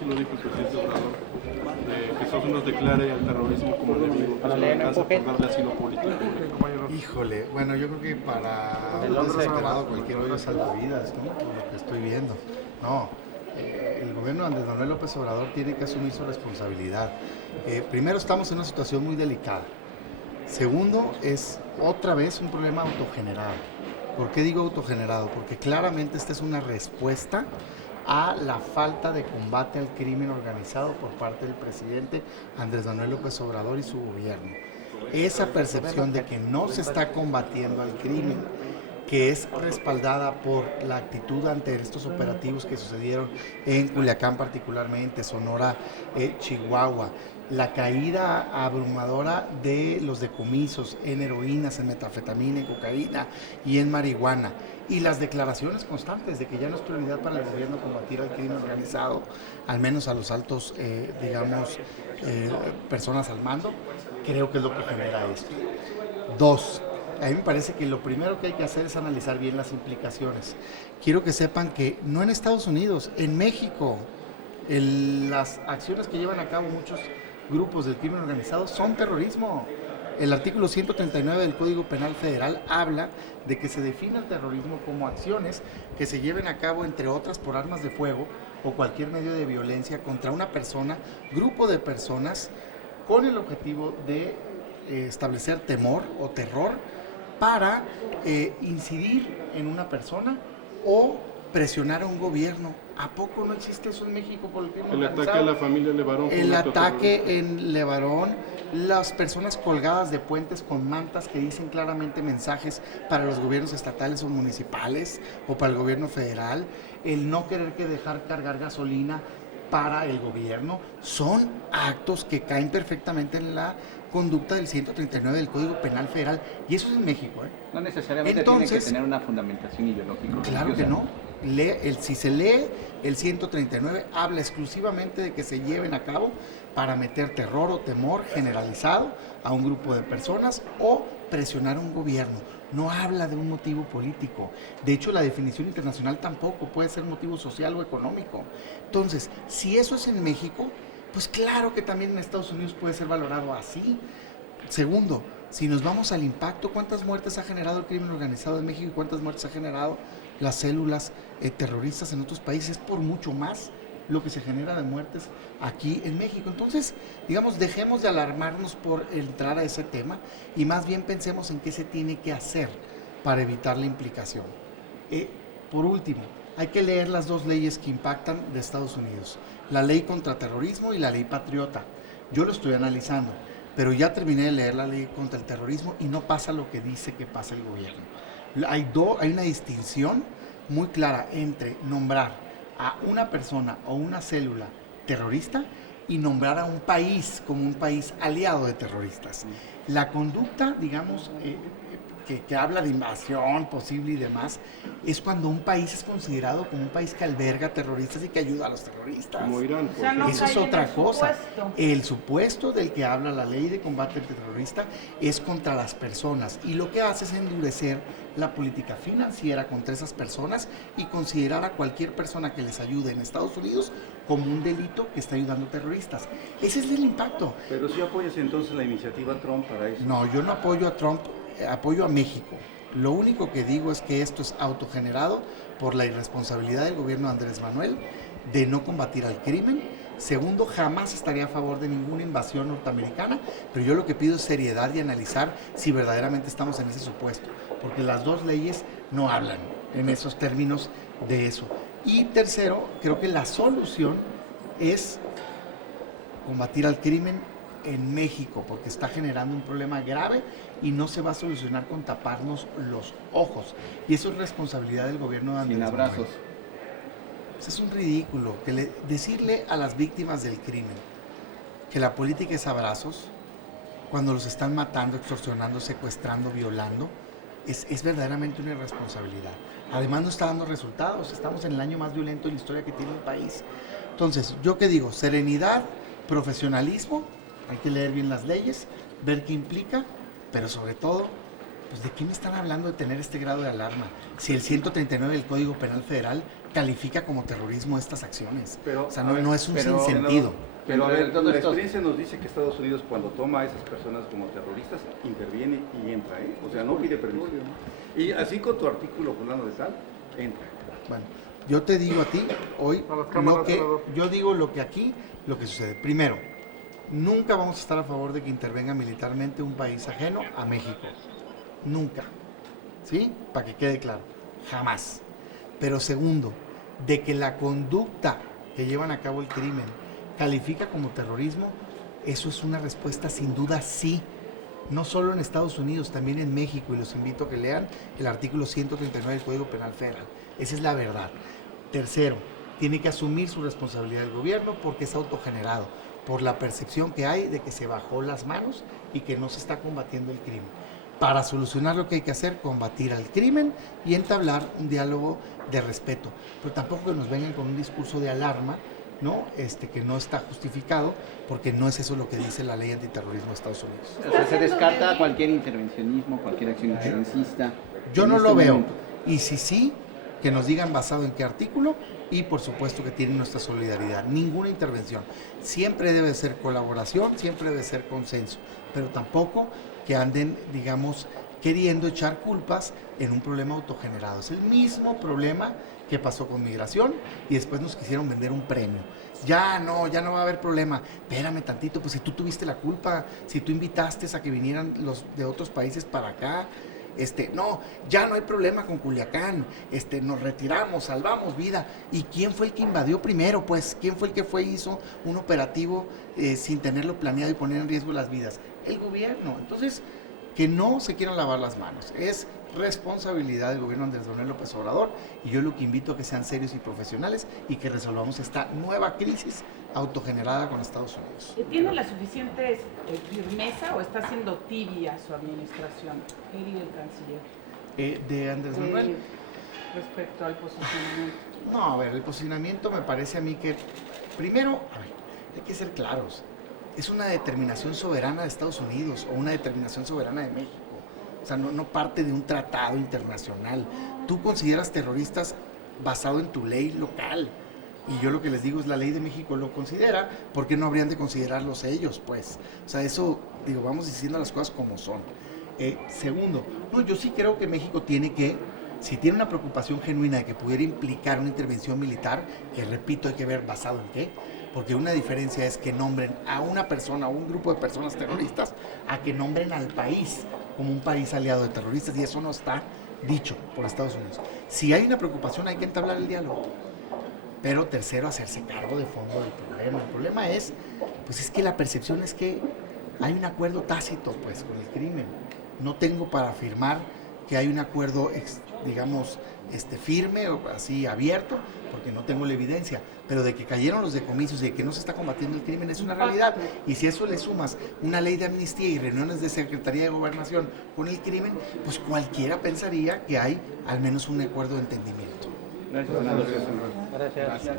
así lo dijo el presidente Obrador, que Estados Unidos declare al terrorismo como enemigo, que no alcanza por darle asilo político. Híjole, bueno, yo creo que para un desesperado cualquier hoyo salva vidas, ¿no? Por lo que estoy viendo. No, el gobierno de Andrés Manuel López Obrador tiene que asumir su responsabilidad. Primero, estamos en una situación muy delicada. Segundo, es otra vez un problema autogenerado. ¿Por qué digo autogenerado? Porque claramente esta es una respuesta a la falta de combate al crimen organizado por parte del presidente Andrés Manuel López Obrador y su gobierno. Esa percepción de que no se está combatiendo al crimen, que es respaldada por la actitud ante estos operativos que sucedieron en Culiacán particularmente, Sonora, Chihuahua, la caída abrumadora de los decomisos en heroínas, en metanfetamina, en cocaína y en marihuana, y las declaraciones constantes de que ya no es prioridad para el gobierno combatir al crimen organizado, al menos a los altos, personas al mando, creo que es lo que genera esto. Dos, a mí me parece que lo primero que hay que hacer es analizar bien las implicaciones. Quiero que sepan que no en Estados Unidos, en México, las acciones que llevan a cabo muchos grupos del crimen organizado son terrorismo. El artículo 139 del Código Penal Federal habla de que se define el terrorismo como acciones que se lleven a cabo, entre otras, por armas de fuego o cualquier medio de violencia contra una persona, grupo de personas, con el objetivo de establecer temor o terror para incidir en una persona o presionar a un gobierno. ¿A poco no existe eso en México por el crimen organizado? El ataque a la familia Levarón. El ataque en Levarón, las personas colgadas de puentes con mantas que dicen claramente mensajes para los gobiernos estatales o municipales o para el gobierno federal, el no querer que dejar cargar gasolina para el gobierno, son actos que caen perfectamente en la conducta del 139 del Código Penal Federal, y eso es en México. No necesariamente Entonces, tiene que tener una fundamentación ideológica. Claro que no. Si se lee el 139, habla exclusivamente de que se lleven a cabo para meter terror o temor generalizado a un grupo de personas o presionar a un gobierno. No habla de un motivo político. De hecho, la definición internacional tampoco puede ser motivo social o económico. Entonces, si eso es en México, pues claro que también en Estados Unidos puede ser valorado así. Segundo, si nos vamos al impacto, ¿cuántas muertes ha generado el crimen organizado en México y cuántas muertes ha generado las células terroristas en otros países? Por mucho más lo que se genera de muertes aquí en México. Entonces, digamos, dejemos de alarmarnos por entrar a ese tema y más bien pensemos en qué se tiene que hacer para evitar la implicación. Por último, hay que leer las dos leyes que impactan de Estados Unidos, la ley contra terrorismo y la ley patriota. Yo lo estoy analizando, pero ya terminé de leer la ley contra el terrorismo y no pasa lo que dice que pasa el gobierno. Hay una distinción muy clara entre nombrar a una persona o una célula terrorista y nombrar a un país como un país aliado de terroristas. La conducta, digamos, que habla de invasión posible y demás, es cuando un país es considerado como un país que alberga terroristas y que ayuda a los terroristas. Como Irán, O sea, no eso es cae en otra el cosa. supuesto. El supuesto del que habla la ley de combate terrorista es contra las personas, y lo que hace es endurecer la política financiera contra esas personas y considerar a cualquier persona que les ayude en Estados Unidos como un delito que está ayudando a terroristas. Ese es el impacto. Pero si apoyas entonces la iniciativa Trump para eso. No, yo no apoyo a Trump, apoyo a México. Lo único que digo es que esto es autogenerado por la irresponsabilidad del gobierno de Andrés Manuel de no combatir al crimen. Segundo, jamás estaría a favor de ninguna invasión norteamericana, pero yo lo que pido es seriedad y analizar si verdaderamente estamos en ese supuesto, porque las dos leyes no hablan en esos términos de eso. Y tercero, creo que la solución es combatir al crimen en México, porque está generando un problema grave y no se va a solucionar con taparnos los ojos. Y eso es responsabilidad del gobierno de Andrés Sin abrazos. Manuel. Pues es un ridículo decirle a las víctimas del crimen que la política es abrazos, cuando los están matando, extorsionando, secuestrando, violando, es verdaderamente una irresponsabilidad. Además no está dando resultados, estamos en el año más violento de la historia que tiene el país. Entonces, ¿yo qué digo? Serenidad, profesionalismo, hay que leer bien las leyes, ver qué implica, pero sobre todo pues ¿de qué me están hablando de tener este grado de alarma? Si el 139 del Código Penal Federal califica como terrorismo estas acciones. Pero, o sea, a ver, no es un pero, sinsentido. Pero a ver, Todo la esto- experiencia nos dice que Estados Unidos cuando toma a esas personas como terroristas interviene y entra, ¿eh? O sea, no pide permiso. Y así con tu artículo fulano de tal, entra. Bueno, yo te digo a ti hoy A las cámaras, lo que senador. yo digo lo que aquí, lo que sucede. Primero, nunca vamos a estar a favor de que intervenga militarmente un país ajeno a México. Nunca. ¿Sí? Para que quede claro. Jamás. Pero segundo, de que la conducta que llevan a cabo el crimen califica como terrorismo, eso es una respuesta sin duda sí. No solo en Estados Unidos, también en México, y los invito a que lean el artículo 139 del Código Penal Federal. Esa es la verdad. Tercero, tiene que asumir su responsabilidad el gobierno porque es autogenerado, por la percepción que hay de que se bajó las manos y que no se está combatiendo el crimen. Para solucionar lo que hay que hacer, combatir al crimen y entablar un diálogo de respeto. Pero tampoco que nos vengan con un discurso de alarma, ¿no? Que no está justificado, porque no es eso lo que dice la ley antiterrorismo de Estados Unidos. O sea, se descarta cualquier intervencionismo, cualquier acción intervencista. Yo en no este lo veo. momento. Y si sí, que nos digan basado en qué artículo y por supuesto que tienen nuestra solidaridad. Ninguna intervención. Siempre debe ser colaboración, siempre debe ser consenso, pero tampoco que anden, digamos, queriendo echar culpas en un problema autogenerado. Es el mismo problema que pasó con migración y después nos quisieron vender un premio. Ya no va a haber problema. Espérame tantito, pues si tú tuviste la culpa, si tú invitaste a que vinieran los de otros países para acá, no, ya no hay problema con Culiacán, nos retiramos, salvamos vida. ¿Y quién fue el que invadió primero? Pues, ¿quién fue el que hizo un operativo sin tenerlo planeado y poner en riesgo las vidas? El gobierno. Entonces, que no se quieran lavar las manos. Es responsabilidad del gobierno Andrés Manuel López Obrador y yo lo que invito a que sean serios y profesionales y que resolvamos esta nueva crisis autogenerada con Estados Unidos. ¿Tiene la suficiente firmeza o está siendo tibia su administración? ¿Qué diría el canciller? De Andrés Manuel. Respecto al posicionamiento. No, a ver, el posicionamiento me parece a mí que, primero, a ver, hay que ser claros. Es una determinación soberana de Estados Unidos o una determinación soberana de México. O sea, no parte de un tratado internacional. Tú consideras terroristas basado en tu ley local. Y yo lo que les digo es la ley de México lo considera, ¿por qué no habrían de considerarlos ellos? Pues, o sea, eso, digo, vamos diciendo las cosas como son. Segundo, no, yo sí creo que México tiene que, si tiene una preocupación genuina de que pudiera implicar una intervención militar, que repito, hay que ver basado en qué, porque una diferencia es que nombren a una persona o un grupo de personas terroristas a que nombren al país como un país aliado de terroristas, y eso no está dicho por Estados Unidos. Si hay una preocupación, hay que entablar el diálogo. Pero tercero, hacerse cargo de fondo del problema. El problema es, pues es que la percepción es que hay un acuerdo tácito, pues, con el crimen. No tengo para afirmar que hay un acuerdo, digamos, firme o así abierto, porque no tengo la evidencia, pero de que cayeron los decomisos y de que no se está combatiendo el crimen es una realidad. Y si a eso le sumas una ley de amnistía y reuniones de Secretaría de Gobernación con el crimen, pues cualquiera pensaría que hay al menos un acuerdo de entendimiento. Gracias, Fernando. Gracias.